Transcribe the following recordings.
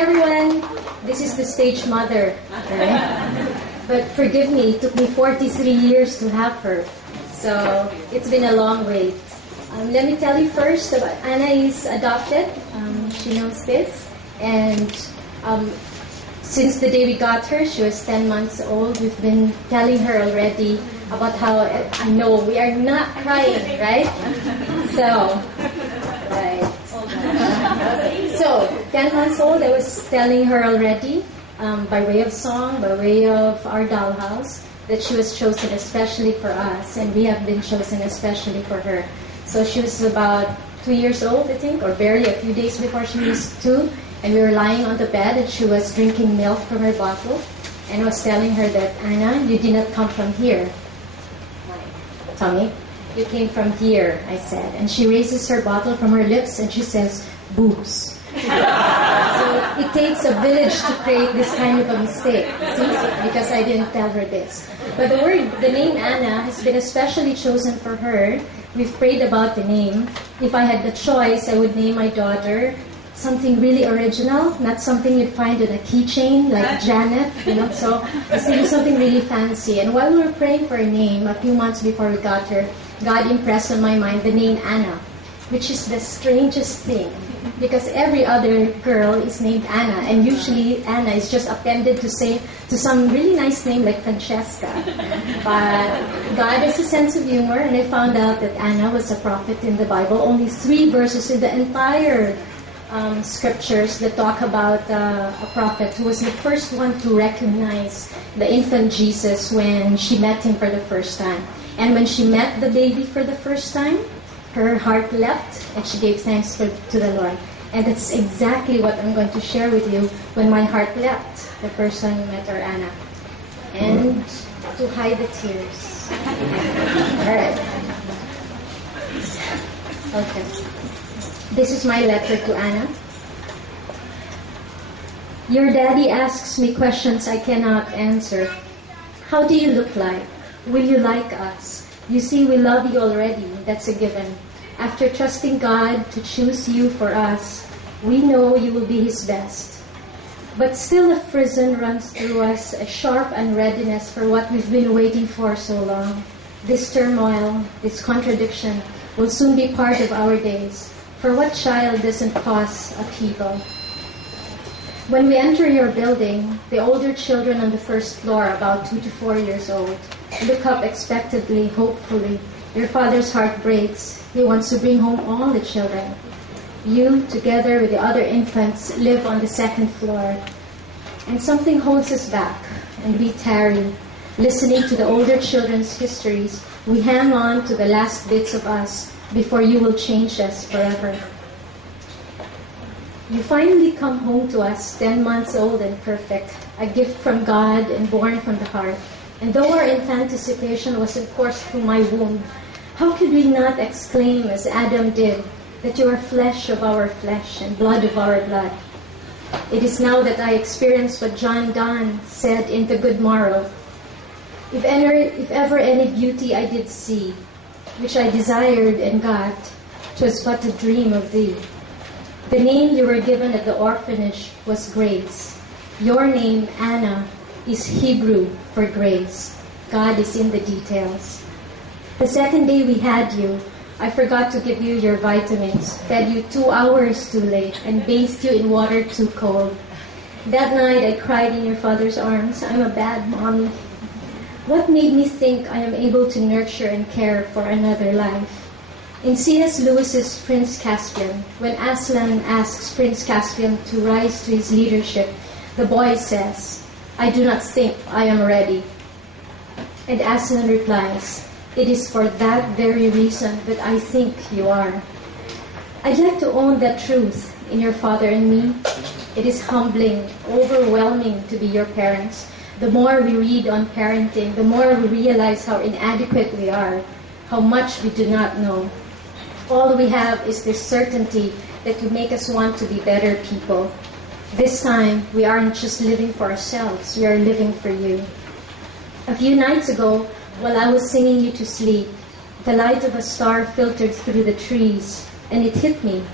everyone. This is the stage mother, right? But forgive me, it took me 43 years to have her. So it's been a long wait. Let me tell you first about Anna is adopted. She knows this. And since the day we got her, she was 10 months old. We've been telling her already about how, I know, we are not crying, right? So, right. So, 10 months old, I was telling her already, by way of song, by way of our dollhouse, that she was chosen especially for us, and we have been chosen especially for her. So she was about 2 years old, I think, or barely a few days before she was 2, and we were lying on the bed, and she was drinking milk from her bottle, and I was telling her that, Anna, you did not come from here. Tommy, you came from here, I said. And she raises her bottle from her lips, and she says, boobs. So it takes a village to create this kind of a mistake, see? Because I didn't tell her this. But the name Anna has been especially chosen for her. We've prayed about the name. If I had the choice, I would name my daughter something really original, not something you'd find in a keychain like Janet, So I was thinking something really fancy. And while we were praying for a name, a few months before we got her, God impressed on my mind the name Anna, which is the strangest thing. Because every other girl is named Anna, and usually Anna is just appended to some really nice name like Francesca. But God has a sense of humor, and I found out that Anna was a prophet in the Bible. Only 3 verses in the entire scriptures that talk about a prophet who was the first one to recognize the infant Jesus when she met him for the first time. And when she met the baby for the first time, her heart leapt, and she gave thanks to the Lord. And that's exactly what I'm going to share with you when my heart leapt the first time we met our Anna. And to hide the tears. All right. Okay. This is my letter to Anna. Your daddy asks me questions I cannot answer. How do you look like? Will you like us? You see, we love you already. That's a given. After trusting God to choose you for us, we know you will be His best. But still a frisson runs through us, a sharp unreadiness for what we've been waiting for so long. This turmoil, this contradiction, will soon be part of our days. For what child doesn't cause upheaval? When we enter your building, the older children on the first floor, about 2 to 4 years old, look up expectantly, hopefully. Your father's heart breaks. He wants to bring home all the children. You, together with the other infants, live on the second floor. And something holds us back, and we tarry. Listening to the older children's histories, we hang on to the last bits of us before you will change us forever. You finally come home to us, 10 months old and perfect, a gift from God and born from the heart. And though our infanticipation wasn't coursed through my womb, how could we not exclaim, as Adam did, that you are flesh of our flesh and blood of our blood? It is now that I experience what John Donne said in The Good Morrow. If ever any beauty I did see, which I desired and got, 'twas but a dream of thee. The name you were given at the orphanage was Grace. Your name, Anna, is Hebrew for grace. God is in the details. The second day we had you, I forgot to give you your vitamins, fed you 2 hours too late, and bathed you in water too cold. That night I cried in your father's arms, I'm a bad mommy. What made me think I am able to nurture and care for another life? In C.S. Lewis's Prince Caspian, when Aslan asks Prince Caspian to rise to his leadership, the boy says, I do not think I am ready. And Aslan replies, it is for that very reason that I think you are. I'd like to own that truth in your father and me. It is humbling, overwhelming to be your parents. The more we read on parenting, the more we realize how inadequate we are, how much we do not know. All we have is this certainty that will make us want to be better people. This time, we aren't just living for ourselves, we are living for you. A few nights ago, while I was singing you to sleep, the light of a star filtered through the trees, and it hit me.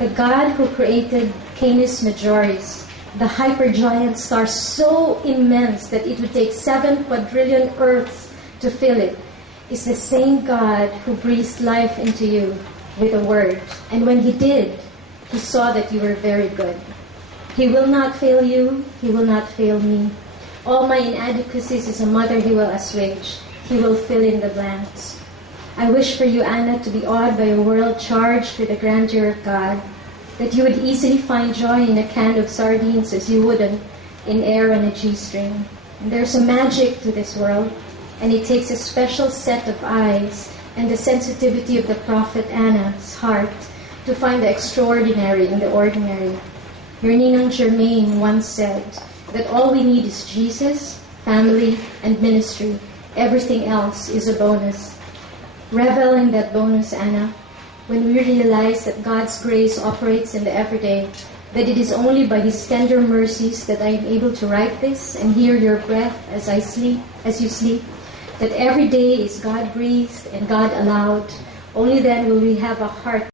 The God who created Canis Majoris the hypergiant star so immense that it would take 7 quadrillion Earths to fill it, is the same God who breathed life into you with a word. And when He did, He saw that you were very good. He will not fail you. He will not fail me. All my inadequacies as a mother He will assuage. He will fill in the blanks. I wish for you, Anna, to be awed by a world charged with the grandeur of God, that you would easily find joy in a can of sardines as you would in air on a G-string. And there's a magic to this world, and it takes a special set of eyes and the sensitivity of the prophet Anna's heart to find the extraordinary in the ordinary. Your Ninang Germaine once said that all we need is Jesus, family, and ministry. Everything else is a bonus. Revel in that bonus, Anna, when we realize that God's grace operates in the everyday, that it is only by His tender mercies that I am able to write this and hear your breath as you sleep, that every day is God breathed and God allowed. Only then will we have a heart